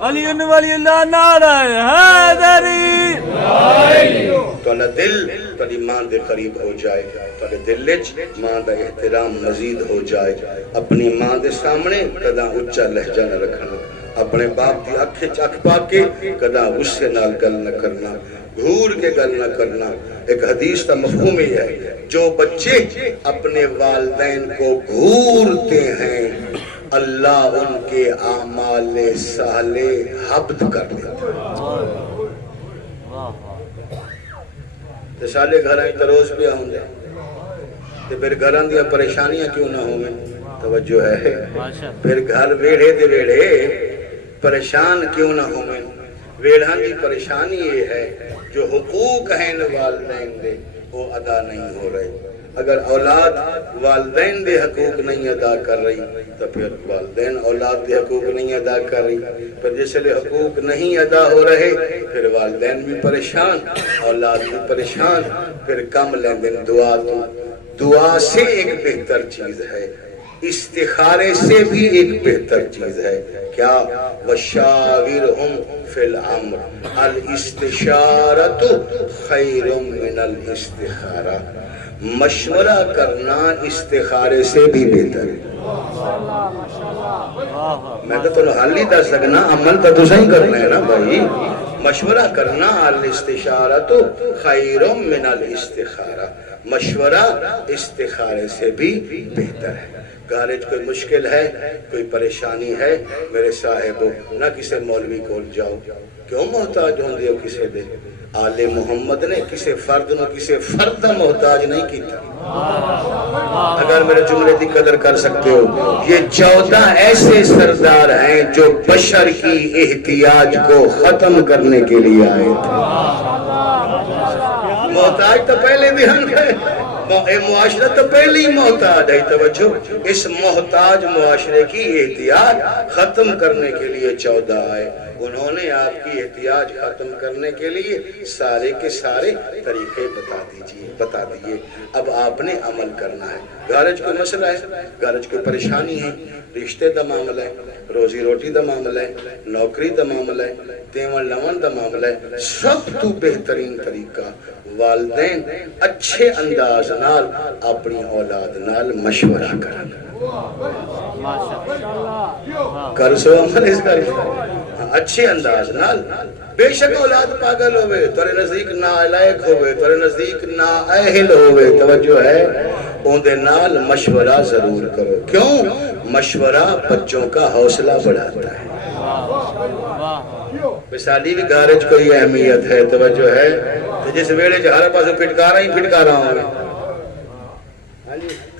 علی ولی اللہ نعرہ حیدری تو اللہ دل تلی ماں دے قریب ہو جائے تو اللہ دل لچ ماں دا احترام مزید ہو جائے اپنی ماں دے سامنے کدا اچھا لہجہ نہ رکھنا اپنے باپ دی اکھے چاک پاکے کدا غصے نال گل نہ کرنا گھور کے گل نہ کرنا ایک حدیث تا مفہوم ہی ہے جو بچے اپنے والدین کو گھورتے ہیں اللہ ان کے اعمال صالح حبد کر لیتا ہے سالے گھر آئیں تو روز بھی آؤں گے تو پھر گھران دیا پریشانیاں کیوں نہ ہوں گے توجہ ہے پھر گھر ویڑے دے ویڑے پریشان کیوں نہ ہوں گے ویڑھان کی پریشانی یہ ہے جو حقوق ہیں والدین دے وہ ادا نہیں ہو رہے اگر اولاد والدین دے حقوق نہیں ادا کر رہی تو پھر والدین اولاد دے حقوق نہیں ادا کر رہی پھر جس لئے حقوق نہیں ادا ہو رہے پھر والدین بھی پریشان اولاد بھی پریشان پھر کم لیندن دعا سے ایک بہتر چیز ہے استخارے سے بھی ایک بہتر چیز ہے کیا وَشَاوِرْهُمْ فِي الْأَمْرِ الاستشارت خیر من الاستخارہ مشورہ کرنا استخارے سے بھی بہتر ہے میں تو تنہوں حال ہی دس سکنا عمل تو صحیح کرنا ہے نا بھائی مشورہ کرنا الاستشارت خیر من الاستخارہ مشورہ استخارے سے بھی بہتر ہے. گھر کوئی مشکل ہے, کوئی پریشانی ہے, میرے صاحبو نہ کسی مولوی کو جاؤ, کیوں محتاج ہوں دیو کسے دے. آل محمد نے کسی فرد نو کسی فرد محتاج نہیں کیتا. اگر میرے جملے کی قدر کر سکتے ہو, یہ 14 ایسے سردار ہیں جو بشر کی احتیاج کو ختم کرنے کے لیے آئے تھے. محتاج تو پہلے بھی ہم ہیں, معاشرہ تو پہلے ہی محتاج ہے. توجہ, اس محتاج معاشرے کی احتیاج ختم کرنے کے لیے 14 آئے. انہوں نے آپ کی احتیاج ختم کرنے کے لیے سارے کے سارے طریقے بتا دیے. اب آپ نے عمل کرنا ہے. گھرج کوئی مسئلہ ہے, گھرج کوئی پریشانی ہے, رشتے دا معاملہ ہے, روزی روٹی دا معاملہ ہے, نوکری دا معاملہ ہے, دیون لون دا معاملہ ہے, سب تو بہترین طریقہ والدین اچھے انداز نال اپنی اولاد نال مشورہ کرن. کر سو عمل اس کا اچھے انداز نال. بے شک اولاد پاگل ہوئے, تورے نزدیک نالائق ہوئے, تورے نزدیک نااہل ہوئے, توجہ ہے, ان دے نال مشورہ ضرور کرو. کیوں؟ مشورہ بچوں کا حوصلہ بڑھاتا ہے. مثالی بھی گارج کوئی اہمیت ہے, توجہ ہے. جس ویڑے ہر پاس پھٹکارا ہی پھٹکارا ہوں گے,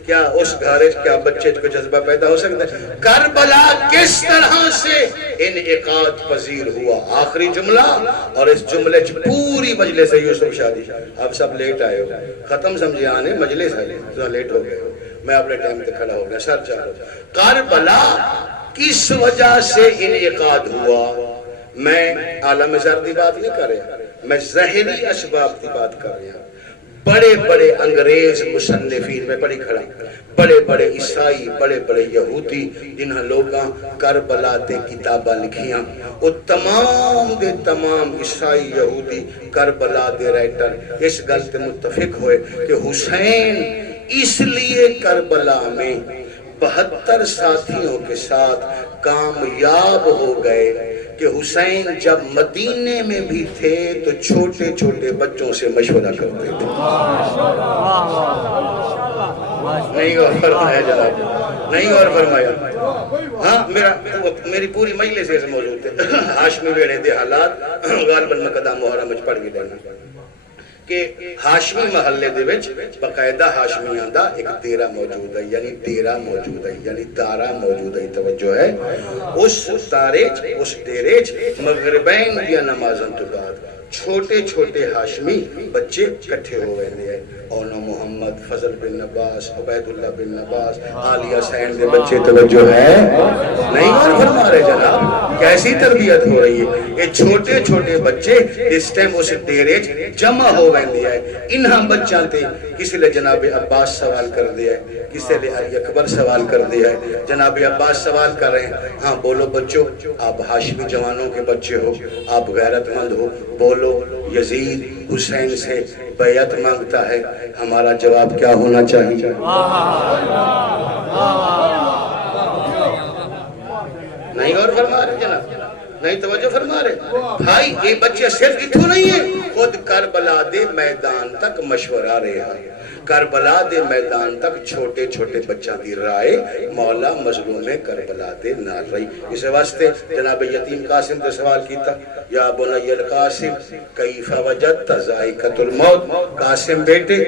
کیا اس گھارج کیا بچے کو جذبہ پیدا ہو سکتا ہے؟ کربلا کس طرح سے انعقاد پذیر ہوا. آخری جملہ, اور اس جملے پوری مجلس ہے یوسف شادی. اب سب لیٹ آئے ہو, ختم سمجھے آنے, مجلس ہے تو لیٹ ہو گئے ہو. میں اپنے ٹائم پہ کھڑا ہو گیا, سر چاہو. کربلا کس وجہ سے انعقاد ہوا؟ میں عالم زر کی بات نہیں کر رہا, میں ظاہری اسباب کی بات کر رہا. بڑے بڑے انگریز مصنفین میں پڑھی کھڑا, بڑے بڑے عیسائی, بڑے بڑے یہودی, جنہاں لوگاں کربلا تے کتاباں لکھیاں, وہ تمام دے تمام عیسائی یہودی کربلا دے رائٹر اس گل تے متفق ہوئے کہ حسین اس لیے کربلا میں 72 ساتھیوں کے ساتھ کامیاب ہو گئے کہ حسین جب مدینے میں بھی تھے تو چھوٹے چھوٹے بچوں سے مشورہ کرتے تھے. نہیں اور فرمایا جناب, نہیں اور فرمایا. ہاں, میری پوری مجلس سے موجود تھے. ہاشمی ویڑے دے حالات غالباً مقدام محرم وچ پڑھ کے دینا کہ ہاشمی محلے دے وچ باقاعدہ ہاشمیاں دا ایک ڈیرا موجود ہے, یعنی ڈیرا موجود ہے, یعنی دارا موجود ہے. توجہ ہے, اس دارے اس ڈیرے مغربین دیا نمازن تو بعد چھوٹے چھوٹے ہاشمی بچے کٹھے ہو گئے ہیں. اونو محمد, فضل بن عباس, عبید اللہ بن عباس, عالیہ سین دے بچے. توجہ ہے, نہیں اور فرما رہے جناب, کیسی تربیت ہو رہی ہے. یہ چھوٹے چھوٹے بچے اس ٹائم اس ڈیرے جمع ہو گئے ہیں. انہاں بچوں تے کسی لے جناب عباس سوال کر دیا ہے, کسی لے علی اکبر سوال کر دیا ہے. جناب عباس سوال کر رہے ہیں, ہاں بولو بچوں, آپ ہاشمی جوانوں کے بچے ہو, آپ غیرت مند ہو, بولو یزید حسین سے بیعت مانگتا ہے, ہمارا جواب کیا ہونا چاہیے؟ نہیں اور فرما رہے جناب, نہیں توجہ فرما رہے بھائی. یہ بچے صرف اتھو نہیں ہیں, خود کربلا دے میدان تک مشورہ رہا ہے. کربلا دے میدان تک چھوٹے چھوٹے بچہ دی رائے مولا مظلوم کربلا دے نال رہی. اس واسطے جناب یتیم قاسم سے سوال کیتا, یا بنی القاسم کیف وجدت ذائقۃ الموت, قاسم بیٹے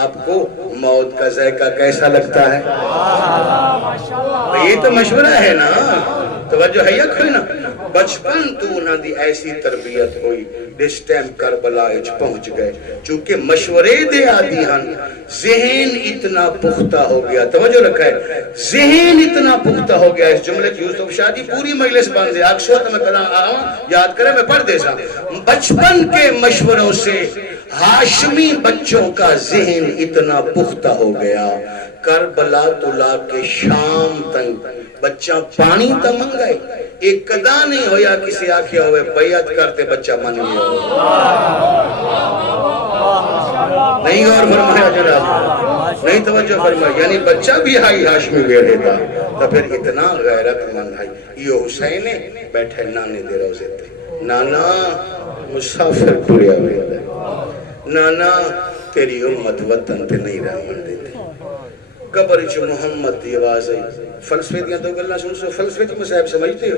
آپ کو موت کا ذائقہ کیسا لگتا ہے؟ یہ تو مشورہ ہے نا, توجہ ہے یا کوئی نا. بچپن تو انہاں دی ایسی تربیت ہوئی, جس ٹائم کربلا اچ پہنچ گئے, چونکہ مشورے دے آدی ہن, ذہن اتنا پختہ ہو گیا. توجہ رکھا ہے, ذہن اتنا پختہ ہو گیا. اس جملے کی یوسف شاہ جی پوری مجلس باندھ دے, اکثر تو میں کلام آؤں یاد کرے, میں پڑھ دے سا. بچپن کے مشوروں سے ہاشمی بچوں کا ذہن اتنا پختہ ہو گیا, کربلا تلا کے شام تک بچہ پانی تا منگائے, ایک قدا نہیں ہویا کسی آکھیا ہوئے بیعت کرتے بچہ من گیا ہو. نہیں اور فرمایا جناب, نہیں توجہ فرمایا, یعنی بچہ بھی ہائی ہاشمی ویڑے تھا. تو پھر اتنا غیرت مند ہے. یہ حسین بیٹھے نانے دے روزے تھے, نانا مسافر پوریا ہوئے, نانا تیری امت وطن تے نہیں رہن دیتی قبر چ محمد دی آواز آئی فلسفے دیاں دو گلاں سن سو فلسفے چ مصاحب سمجھتے ہو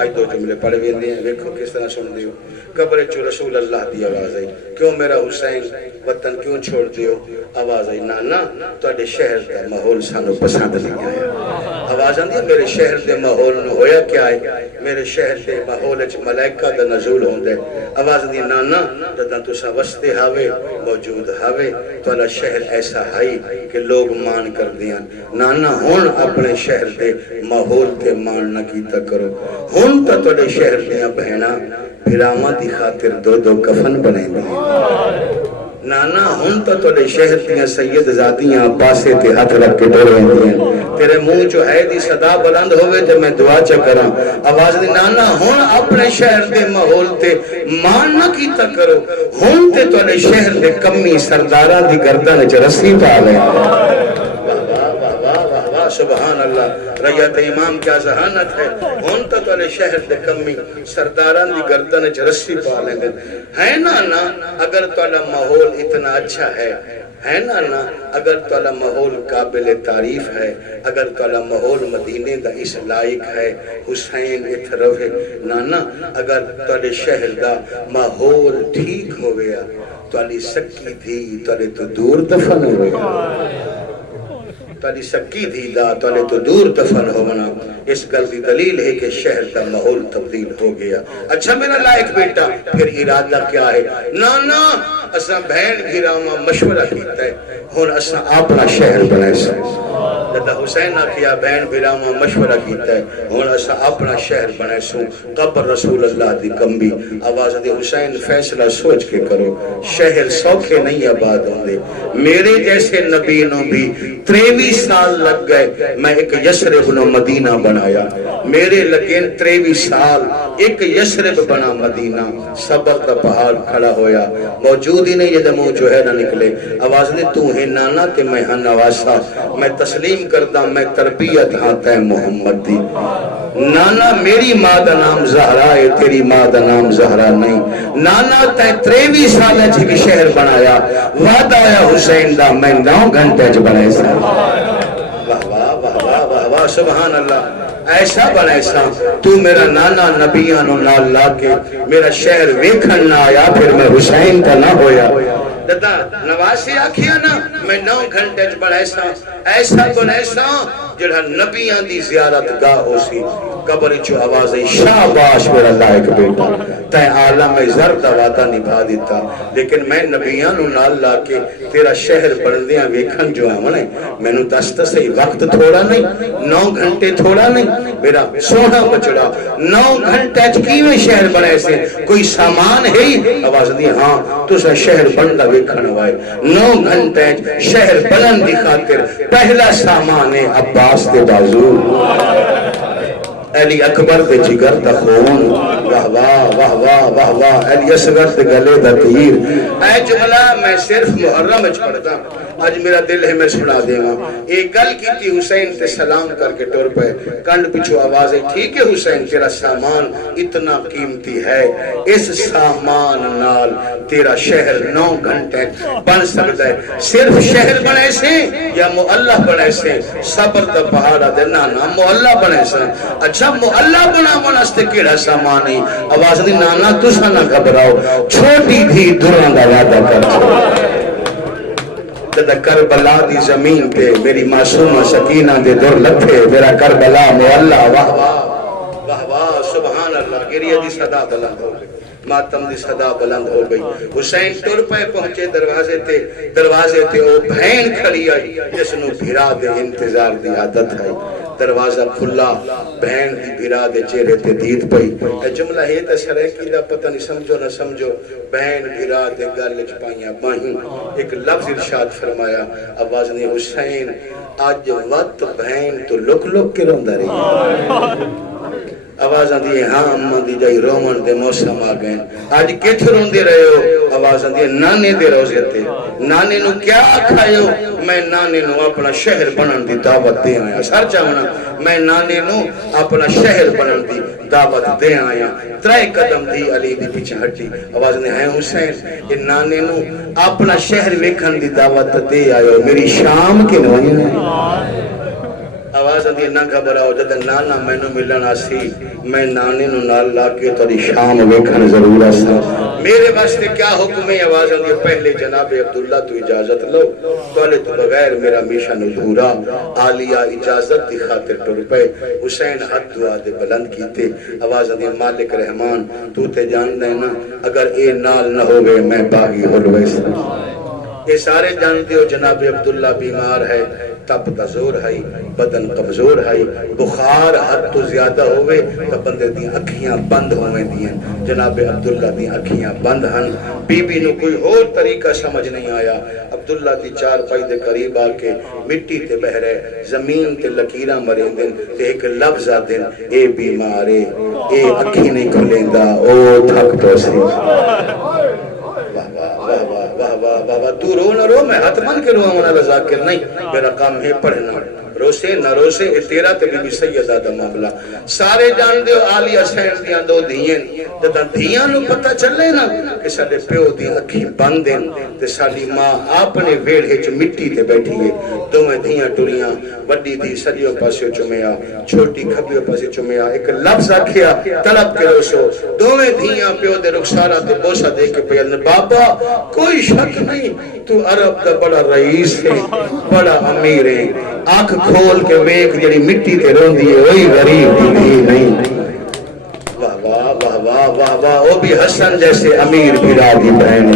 آج دو جملے پڑھ ویندے ہیں دیکھو کس طرح سن دیو قبر چ رسول اللہ دی آواز آئی کیوں میرا حسین وطن کیوں چھوڑ دیو آواز آئی نانا تواڈے شہر دا ماحول سانو پسند نہیں آیا آواز آندی ہے میرے شہر دے ماحول نو ہویا کیا ہے میرے شہر دے ماحول وچ ملائکہ دا نزول ہوندا ہے آواز آندی نانا جداں تساں وستے ہاوے موجود ہاوے تواڈا شہر ایسا ہے کہ لوگ مان کر دیاں نانا ہن اپنے شہر دے ماحول تے مان نہ کیتا کرو ہن تا تواڈے شہر دیاں بہناں بھراواں دی خاطر دو دو کفن بنائیندیاں نانا ہن تا تواڈے شہر دیاں سید زادیاں پاسے تے ہاتھ رکھ کے ڈر ویندیاں تیرے منہ چو ہے دی صدا بلند ہوئے تے میں دعا چ کراں آواز دی نانا ہن اپنے شہر دے ماحول تے مان نہ کیتا کرو ہن تے تواڈے شہر دے کمی سرداراں دی گردن وچ رسی پا لے سبحان اللہ ریت امام کیا ذہانت ہے ہون تا تولے شہر دے کمی سرداران دی گردن وچ رسی پا لیں گے ہے نا اگر توالا ماحول اتنا اچھا ہے نا اگر توالا ماحول قابل تعریف ہے اگر توالا ماحول مدینے دا اس لائق ہے حسین ات روے نانا اگر تولے شہر دا ماحول ٹھیک ہو گیا توالی سکی تھی تولے تو دور دفن ہو گیا تالی سکی دی دا تالے تو دور دفن ہو منا اس گل دی دلیل ہے کہ شہر کا ماحول تبدیل ہو گیا اچھا میرا لائق بیٹا پھر ارادہ کیا ہے نانا اساں بہن گھراواں مشورہ کیتا ہے ہن اساں اپنا شہر بنائے سے جدا حسین نے کیا بہن گھراواں مشورہ کیتا ہے ہن اساں اپنا شہر بنائے سو قبر رسول اللہ دی کمبی آواز دی حسین فیصلہ سوچ کے کرو شہر سوکھے نہیں آباد ہوندے میرے جیسے نبی نو بھی 23 سال لگ گئے میں ایک یسرب نو مدینہ بنایا میرے لگین 23 سال ایک یسرب بنا مدینہ صبر دا پہاڑ کھڑا ہویا موجود ہی نہیں یہ دمو جو ہے نہ نکلے آواز نے تو ہے نانا تے میں ہاں نواسا میں تسلیم کردہ میں تربیت ہاتا ہے محمد دی نانا میری ماں دا نام زہرا ہے تیری ماں دا نام زہرا نہیں نانا تے 23 سال ہے کہ شہر بنایا وعدہ ہے حسین دا میں 9 گھنٹے چ بنائے سا واہ واہ واہ واہ واہ واہ سبحان اللہ ایسا بنا ایسا تو میرا نانا نبیانو نال لا کے میرا شہر ویکھن نہ آیا پھر میں حسین کا نہ ہویا دادا نواسی آکھیا نا میں 9 گھنٹے چ بنا ایسا بنا ایسا جڑا نبیان دی زیارت گاہ ہو سی قبر چو آواز شاباش میرا لائق بیٹا تے عالم زرد وعدہ نبھا دیتا لیکن میں نبیانو نال لا کے تیرا شہر بندیاں ویکھن جو آمنے میں نو دست سے وقت تھوڑا نہیں 9 گھنٹے تھوڑا نہیں میرا سونا بچڑا 9 گھنٹے کیویں شہر بنے سے کوئی سامان ہے ہی آواز دی ہاں تو سا شہر بندہ ویکھن وائے 9 گھنٹے شہر بلند دی خاطر پہلا سامان ہے عباس دے بازو علی اکبر دے جگر دا خون واہ واہ واہ واہ واہ واہ علی اصغر دے گلے دا تیر اے جملہ میں صرف محرم اچ پڑھتا آج میرا دل ہے میں سنا دے گا ایک گل کی تھی حسین تے سلام کر کے ٹور پہ کنڈ پچھو آواز ہے ٹھیک ہے حسین تیرا سامان اتنا قیمتی ہے اس سامان نال تیرا شہر 9 گھنٹے بن سکتا ہے صرف شہر بنے سے یا معلہ بنے سے صبر دا پہاڑا دینا نا معلہ بنے سے اچھا معلہ بنا مناستے کیڑا سامان ہے آواز دی نانا تسا نہ گھبراؤ چھوٹی بھی دوران دا وعدہ کر چھوڑا دادا کربلا دی زمین پہ میری معصومہ سکینہ دے دور لکھے میرا کربلا معلہ واہ واہ واہ واہ سبحان اللہ گریہ دی صدا بلند ہو گئی ماتم دی صدا بلند ہو گئی حسین ٹر پہ پہنچے دروازے تے او بہن کھڑی آئی جس نو بھیرا دے انتظار دی عادت ہے دروازہ کھلا بہن دی بھیرا دے چہرے تے دید پئی جملہ ہے تے سریکی دا پتہ نہیں سمجھو نہ سمجھو بہن بھیرا دے گالج پائیاں باہیں ایک لفظ ارشاد فرمایا آواز نے حسین آج وقت بہن تو لک لک کے روندہ رہی آواز آندی ہے ہاں اماں دی جائی رومن دے موسم آ گئے آج کتھ روندے رہے ہو آواز آندی ہے نانے دے روزے تے نانے نو کیا کھائیو میں نانے نو اپنا شہر بنن دی دعوت دے آیا سر چاہنا میں نانے نو اپنا شہر بنن دی دعوت دے آیا ترائے قدم دی علی دی پیچھے ہٹی آواز نے ہے حسین کہ نانے نو اپنا شہر ویکھن دی دعوت دے آیا میری شام کے نوائیں آواز آتی نہ گھبراؤ جد نانا میں نو ملنا سی میں نانے نو نال لا کے تاری شام ویکھن ضرور آسا میرے واسطے کیا حکم ہے آواز آتی پہلے جناب عبداللہ تو اجازت لو تولے تو بغیر میرا میشن ادھورا آلیہ اجازت دی خاطر ٹر پے حسین حد دعا دے بلند کیتے آواز آتی مالک رحمان تو تے جان دے نا اگر اے نال نہ ہوئے میں باغی ہلوے سا یہ سارے جانتے ہو جناب عبداللہ بیمار ہے تپ دا زور ہے بدن کمزور ہے بخار حد تو زیادہ ہوئے تو بندے دی اکھیاں بند ہوئے دیں جناب عبداللہ دی اکھیاں بند ہن بی بی نو کوئی اور طریقہ سمجھ نہیں آیا عبداللہ دی چار پائی دے قریب آ کے مٹی تے بہرے زمین تے لکیراں مرے دن تے ایک لفظ آ دن اے بیمارے اے اکھی نہیں کھلیں دا او تھک تو سی بابا تو رو نہ رو میں حتمن کے رو آمنا لذاکر نہیں میرا کام ہے پڑھنا روسے نہ روسے تیرا تے بی بی سیدہ دا معاملہ سارے جان دے آلی حسین دیاں دو دھیئن جدہ دھیاں نو پتہ چلے نا کہ سالے پیو دی اکھی بندیں تے سالی ماں اپنے ویڑے چ مٹی تے بیٹھی ہے دو میں دھیاں ٹوریاں وڈی دی سریوں پاسے چمیا چھوٹی کھبیوں پاسے چمیا ایک لفظ آکھیا طلب کے روسو دو میں دھیاں پیو دے رخسارہ تے بوسہ دے کے پیلنے بابا کوئی شک نہیں تو عرب دا بڑا رئیس ہے بڑا امیر ہے آنکھ کھول کے ویک جڑی مٹی تے رون دیئے وہی غریب دی نہیں واہ واہ واہ واہ واہ واہ وہ بھی حسن جیسے امیر بھی راضی بہن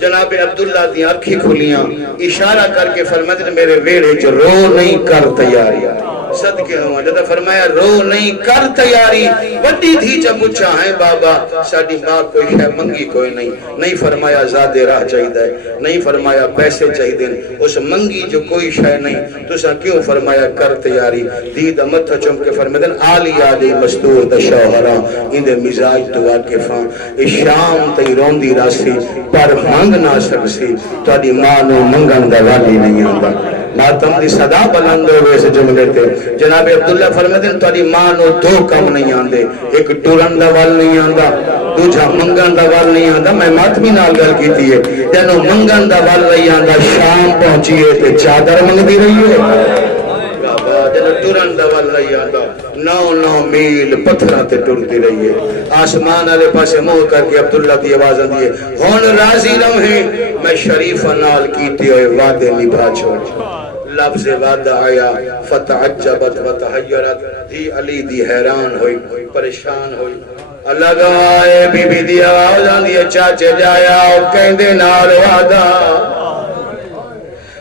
جناب عبداللہ دی آنکھیں کھولیاں اشارہ کر کے فرماتے میرے ویڑے جو رو نہیں کر تیاری صدقے ہوا جدہ فرمایا رو نہیں کر تیاری بڑی تھی جب پوچھا ہے بابا ساڑی ماں کوئی ہے منگی کوئی نہیں فرمایا زیادہ راہ چاہی دے نہیں فرمایا پیسے چاہی دیں اس منگی جو کوئی شے نہیں تو سا کیوں فرمایا کر تیاری دید متھا چم کے فرمایا آلی آلی مستور دا شوہرہ اندے مزاج تو واقفاں شام تی روندی راسی پر مانگ نہ سکسی تو آدھی ماں نو منگن دا والی نہیں آندا ماتم دی صدا بلند ہوئے سے جملے تے جناب عبداللہ فرماتے ہیں تاری ماں نو دو کم نہیں آندے ایک ٹورن دا وال نہیں آندا دوجہ منگن دا وال نہیں آندا میں ماتمی نال گل کی تھی ہے جنو منگن دا وال نہیں آندا شام پہنچیے تے چادر منگ دی رہی ہے جنو ٹورن دا وال نہیں آندا 9 میل پتھرہ تے ٹرتی رہی ہے آسمان علیہ پاسے موہ کر کے عبداللہ دی آواز آندی ہے ہون راضی رہے میں شریفہ نال کیتی ہوئے وعدے نبھا چھوڑ لفظ وعدہ آیا فتعجبت وتحیرت دی علی دی حیران ہوئی پریشان ہوئی اللہ گوائے بی بی دی آواز آندی ہے چاچے جایا اور کہندے نال وعدہ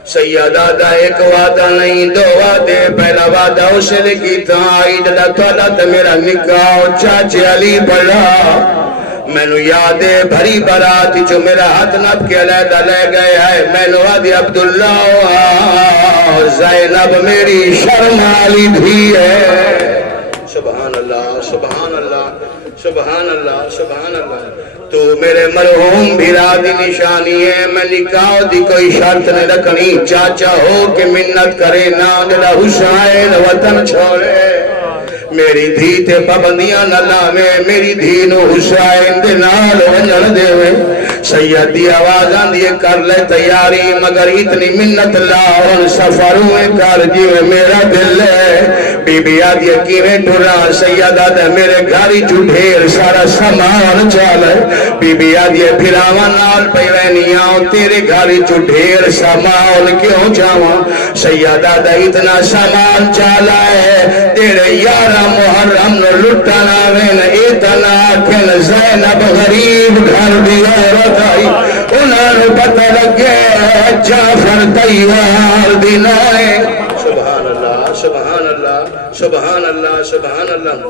سیدہ دا ایک وعدہ نہیں دو وعدے پہلا وعدہ اسے لکھی تھا آئی جدا تولا تے میرا نکاح چاچے علی پڑھا میں نو یادے بھری براتی جو میرا ہاتھ نب کے علیدہ لے گئے ہے میں نو آدھی عبداللہ زینب میری شرم علی بھی ہے سبحان اللہ سبحان اللہ سبحان اللہ سبحان اللہ تو میرے مرحوم بھیرا دی نشانی ہے میں نکاح دی کوئی شرط نہیں رکھنی چاچا ہو کہ منت کرے نا جڑا حسین وطن چھوڑے میری دھی تے پابندیاں نہ لاوے میری دھی نو حسین دے نال ونجن دے سید دی آواز آندی کر لے تیاری مگر اتنی منت لاؤن سفر ہوئے کر جیوے میرا دل ہے بی بی آدھی کیویں ٹورا سیدہ دے میرے گھاری جو ڈھیر سارا سامان چالے بی بی آدھی پھراواں نال پیوینیاں تیرے گھاری جو ڈھیر سامان کیوں جاواں سیدہ دے اتنا سامان چالا ہے تیرے یارہ محرم نو لٹنا وین اتنا کن زینب غریب گھر دی عورت آئی انہاں نو پتہ لگے جعفر تیار دینائے سبحان اللہ سبحان اللہ سبحان اللہ سبحان اللہ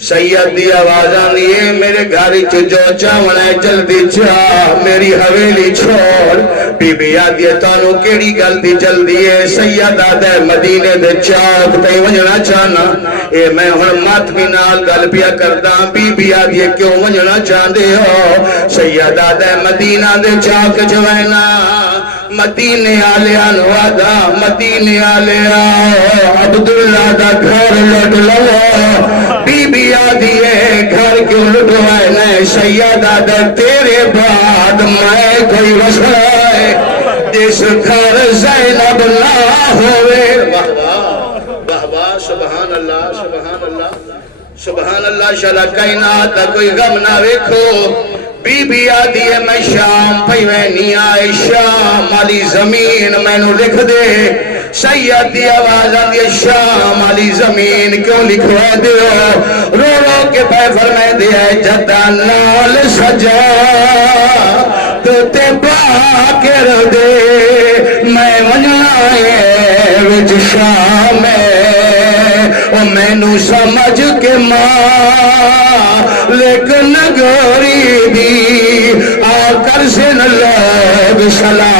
سید دی آواز آنی ہے میرے گھاری جو چاونا ہے جلدی چاہ میری حویلی چھوڑ بی بی آدھی تانو کیڑی گلتی جلدی ہے سید آدھے مدینے دے چاک تائی ونجنا چاہنا اے میں ہن مات بھی نال گل پیا کردہ بی بی آدھی کیوں ونجنا چاہندے ہو سید آدھے مدینہ دے چاک جوائنا مدینے آلیا نوادا مدینے آلیا عبداللہ دا گھر لٹ لو بی بی آدھی ہے گھر کیوں لٹوائے نے سیدہ دے تیرے بعد میں کوئی وسائے جس گھر زینب نہ ہوئے واہ سبحان اللہ سبحان اللہ سبحان اللہ شالا کائنات کوئی غم نہ ویکھو بی بی آدھی ہے میں شام پیوینی آئے شام علی زمین میں نو لکھ دے سید دی آواز آدھی ہے شام علی زمین کیوں لکھوا دے رو رو کے پہ فرمائے دے جدہ نال سجا تو تے باکر دے میں ونجنائے وچ شام او میں نو سمجھ کے ماں لیکن نگوری دی آکر سے نلوگ سلام